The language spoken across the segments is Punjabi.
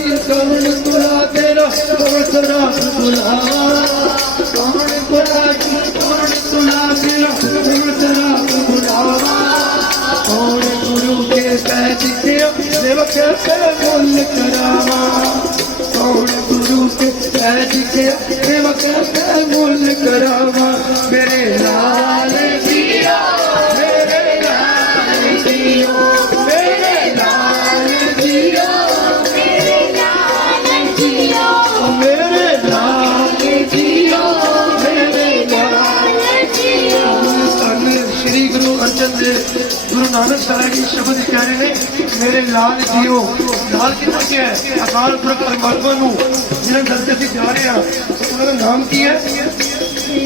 कबीर तेरा बसरा सुना तेरा बसरा बुलावा गुरु के पैसे तेरा सेवक से बोल करावा। ਵਿਚਾਰੇ ਨੇ, ਮੇਰੇ ਲਾਲ ਜੀਓ, ਲਾਲ ਕਿਹਨੂੰ ਕਿਹਾ ਅਕਾਲ ਪੁਰਖ ਪਰਮਾਤਮਾ ਨੂੰ, ਜਿਹਨਾਂ ਦਰਦ ਅਸੀਂ ਜਾ ਰਹੇ ਆ ਉਹਨਾਂ ਦਾ ਨਾਮ ਕੀ ਹੈ?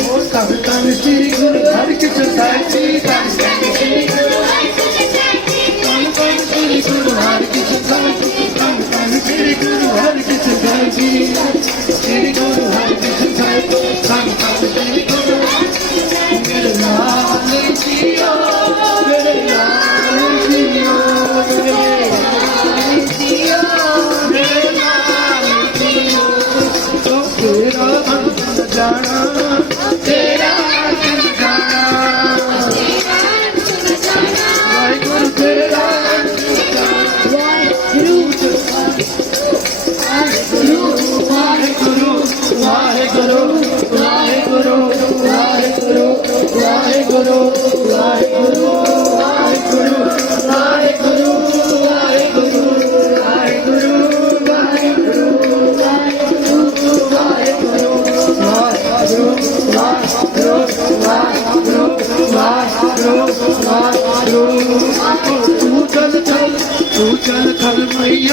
ਹੋਰ ਕਰ ਤਾਂ ਸ੍ਰੀ ਗੁਰੂ ਹਰਿ ਕ੍ਰਿਸ਼ਨ ਸਾਹਿਬ ਜੀ ਕਰ ਤਾਂ ਸ੍ਰੀ ਗੁਰੂ ਹਰਿ ਕ੍ਰਿਸ਼ਨ ਸਾਹਿਬ ਜੀ ਕਰ ਤਾਂ ਸ੍ਰੀ ਗੁਰੂ ਹਰਿ ਕ੍ਰਿਸ਼ਨ ਸਾਹਿਬ ਜੀ ਕਰ ਤਾਂ ਸ੍ਰੀ ਗੁਰੂ ਹਰਿ ਕ੍ਰਿਸ਼ਨ ਸਾਹਿਬ ਜੀ, ਸ੍ਰੀ ਗੁਰੂ ਹਰਿ ਕ੍ਰਿਸ਼ਨ ਸਾਹਿਬ ਕਰ ਤਾਂ ਸ੍ਰੀ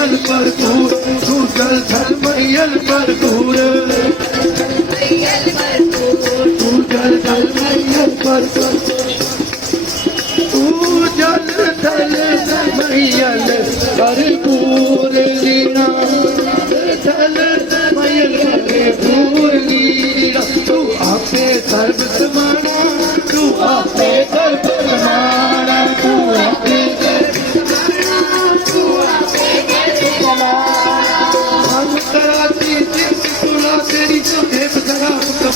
மையல் பர்கூர் தூக்கள் தன் மையல் பர்கூர் தூக்கள் தன் மையல் பர்கூர் தூஜல் தல் மையல் பர்கூர்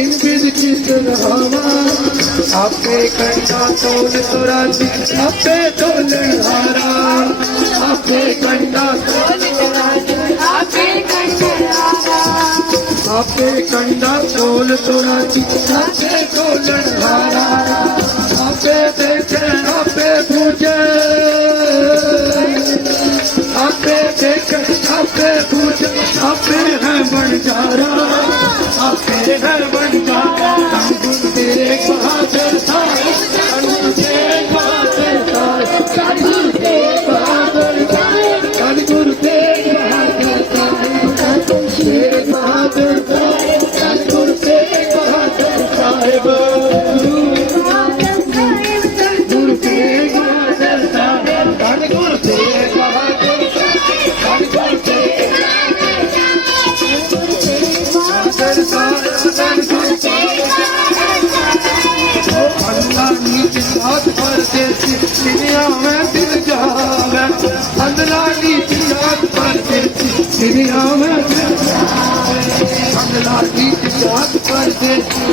इंग्लिश हवा आपे कंडा तोल सुराज आपे तोल हारा आपे कंडा तोल सुराज आपे कंडा आपे कंडा तोल सुराज आपे तोल हारा आपे देखे आपे पूजे आपे देखे आपे पूजे आपे है बन से घर बन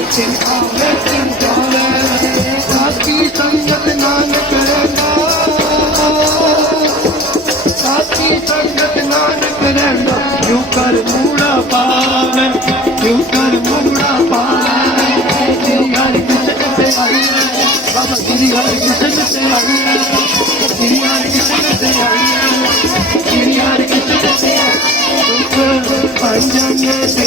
ਚਿੰਤਾ ਮੈਂ ਚਿੰਤਾ ਮੈਂ ਸਾਥੀ ਸੰਗਤ ਨਾਨਕ ਰਹਿਣਾ ਸਾਥੀ ਸੰਗਤ ਨਾਨਕ ਰਹਿਣਾ ਕਿਉਂ ਕਰ ਮੂੜਾ ਪਾਵਨ ਕਿਉਂ ਕਰ ਮੂੜਾ ਪਾਵਨ ਤੇਰੀ ਹਰ ਕਿਸਮ ਤੇ ਆਈ ਬਾਬਾ ਤੇਰੀ ਹਰ ਕਿਸਮ ਤੇ ਆਈ ਤੇਰੀ ਹਰ ਕਿਸਮ ਤੇ ਆਈ ਤੇਰੀ ਹਰ ਕਿਸਮ ਤੇ ਆਈ ਤੂੰ ਪੰਜਨ ਤੇ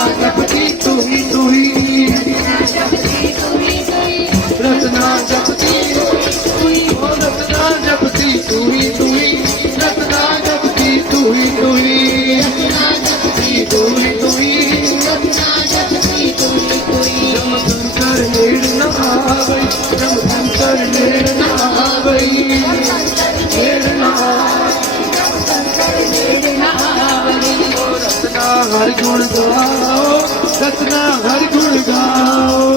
जपती तुम्ही तुम्ही रचना जपती तुम्ही रचना जपती तुम्ही तुम्ही जपती तुम्ही तुम्ही ਹਰ ਗੁਣ ਗਾਓ,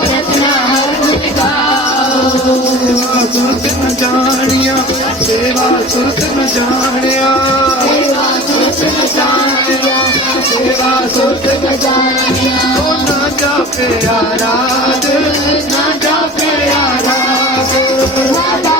ਰਤਨਾ ਹਰ ਗੁਣ ਗਾਓ। ਸੇਵਾ ਸੁਰਤ ਨ ਜਾਣਿਆ, ਸੇਵਾ ਸੁਰਤ ਨ ਜਾਣਿਆ। ਸੇਵਾ ਸੁਰਤ ਨ ਜਾਣਿਆ। ਸੇਵਾ ਸੁਰਤ ਨ ਜਾਣਿਆ ਉਹ ਨਾ ਜਾਪੇ ਆਰਾਧ। ਨਾ ਜਾਪੇ ਆਰਾਧ। ਨਾ ਜਾਪੇ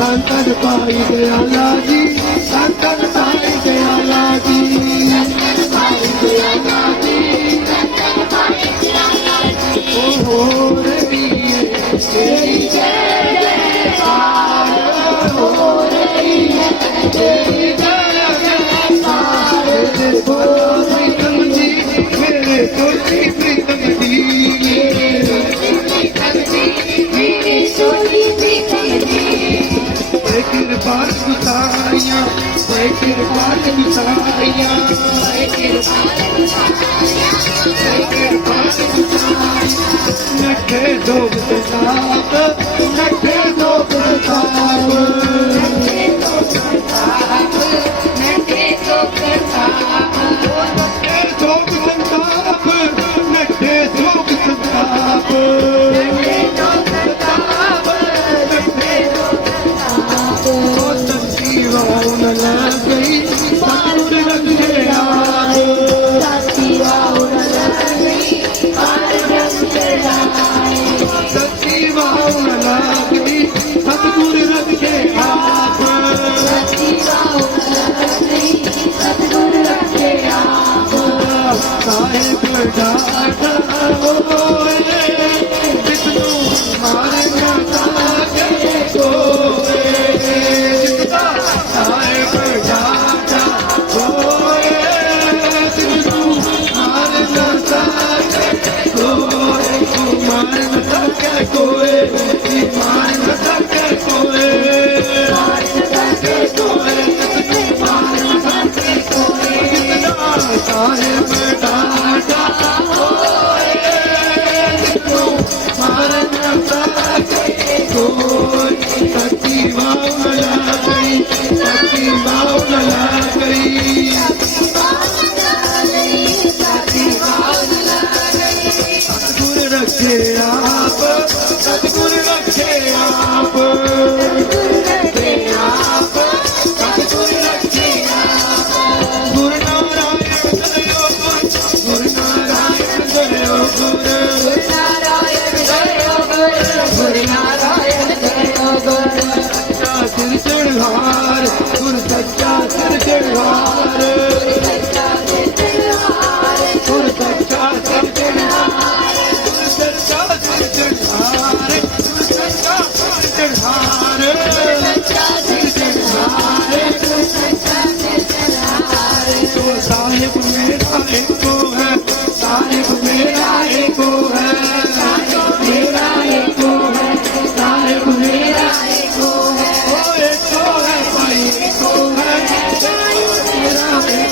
ਸੰਤਨ ਪਾਈ ਦੇ ਆਲਾ ਜੀ। ਕਿਰਪਾਲ ਗੁਸਾਈਆਂ ਓਏ ਕਿਰਪਾਲ ਗੁਸਾਈਆਂ ਓਏ ਕਿਰਪਾਲ ਗੁਸਾਈਆਂ ਓਏ ਕਿਰਪਾਲ ਗੁਸਾਈਆਂ ਨੱਠੇ ਦੋ ਬਤਾਪ ਨੱਠੇ ਦੋ ਬਤਾਪ গায়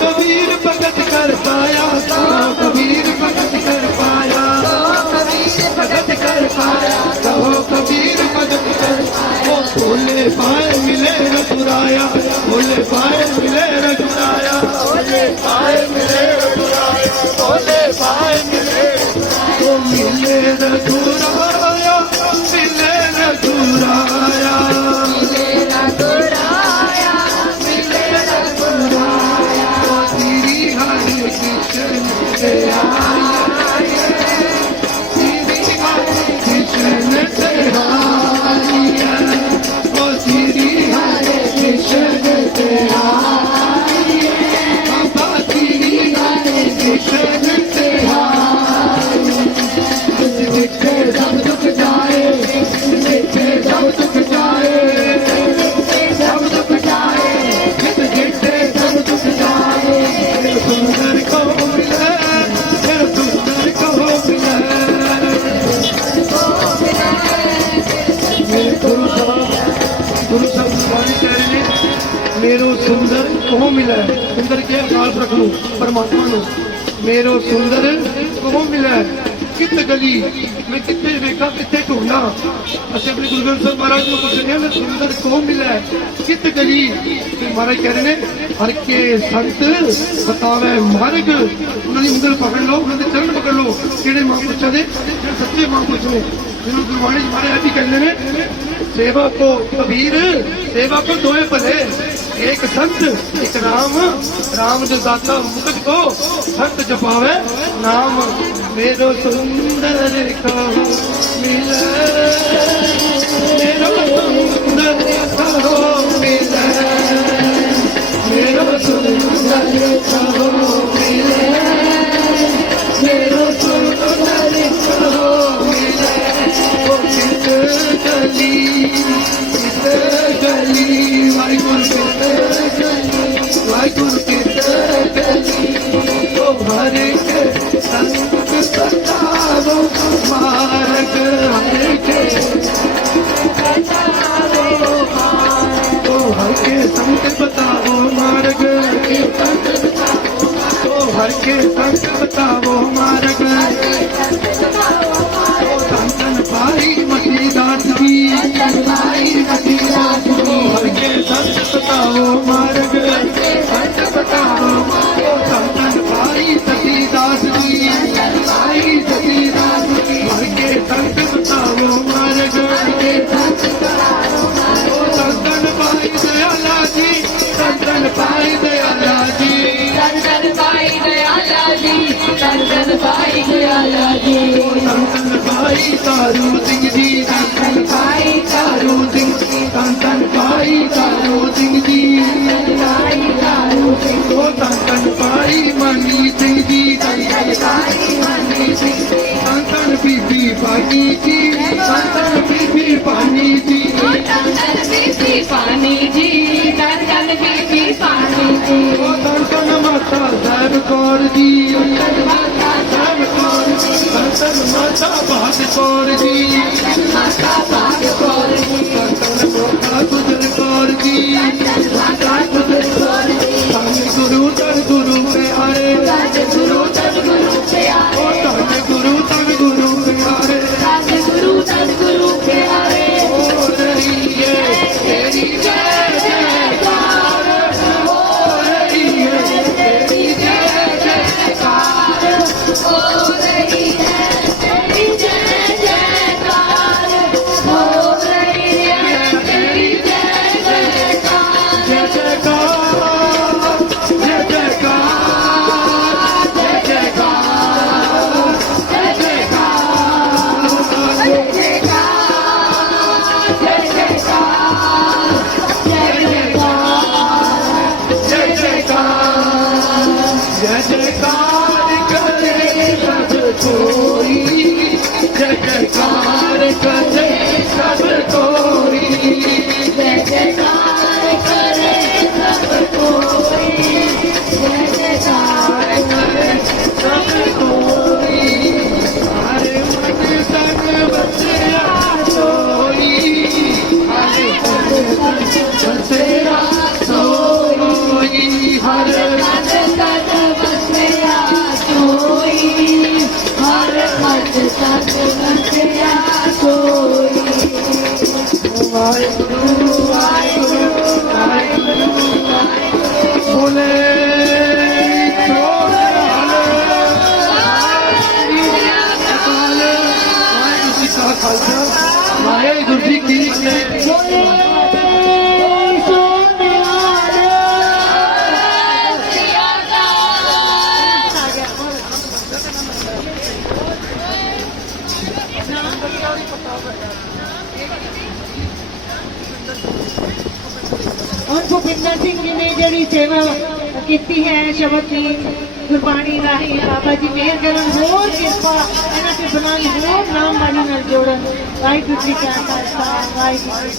कबीर भगत कर पाया कबीर भगत कर पाया कबीर भगत कर पाया कबीर भगत भोले पाए मिले पुराया, भोले पाए मिले ਅਸੀਂ ਆਪਣੇ ਗੁਰੂ ਗ੍ਰੰਥ ਸਾਹਿਬ ਮਹਾਰਾਜ ਨੂੰ ਪੁੱਛਦੇ ਹਾਂ ਸੁੰਦਰ ਕੋ ਮਿਲੇ ਕਿਤ ਗਲੀ ਤੇ ਮਹਾਰਾਜ ਕਹਿ ਰਹੇ ਨੇ, ਹਰ ਕੇ ਸੰਤ ਬਤਾਵੇ ਮਾਰਗ। ਉਹਨਾਂ ਦੀ ਉਂਗਲ ਪਕੜ ਲਓ, ਉਹਨਾਂ ਦੇ ਚਰਨ ਪਕੜ ਲਓ। ਕਿਹੜੇ ਮਹਾਂਪੁਰਸ਼ਾਂ ਦੇ? ਜਿਹੜੇ ਸੱਚੇ ਮਹਾਂਪੁਰਸ਼ ਨੇ ਜਿਹਨੂੰ ਗੁਰਬਾਣੀ ਮਹਾਰਾਜ ਵੀ ਕਹਿੰਦੇ ਨੇ, ਸੇਵਾ ਕੋ ਕਬੀਰ सेवा को दोए भले एक संत, एक राम। राम जो दाता मुकद को संत जपावे नाम मेरो सुंदर रेखा मिले। मेरो सुंदर रेखा मिले। मेरो सुंदर रेखा मिले। मेरो सुंदर रेखा मिले। ओ कली करता वो हमारा sai kya la ji tan tan pai taru ding di tan tan pai taru ding tan tan pai taru ding di pai taru ding ko tan tan pai mani ding di tan tan pai mani ding tan tan pi pi pani ki tan tan pi pi pani ki Darshan ji Darshan PP Swami ji दर्शन माता धर कौर जी दर्शन माता धर कौर कौर ਖਾਲਸਾ ਵਾਹਿਗੁਰੂ ਜੀ ਕੀ ਫਤਿਹ। ਹੁਣ ਭੁਪਿੰਦਰ ਸਿੰਘ ਜੀ ਨੇ ਜਿਹੜੀ ਸੇਵਾ ਕੀਤੀ ਹੈ ਸ਼ਬਦ ਦੀ ਗੁਰਬਾਣੀ ਰਾਹੀਂ ਬਾਬਾ ਜੀ ਮਿਹਰ ਕਰਨ ਹੋਰ ਕਿਰਪਾ ਇਹਨਾਂ ਤੇ ਬਣਾਈ ਹੋਰ ਨਾਮ ਬਾਣੀ ਨਾਲ ਜੋੜਨ ਵਾਹਿਗੁਰੂ ਜੀ ਕਾ ਖਾਲਸਾ ਵਾਹਿਗੁਰੂ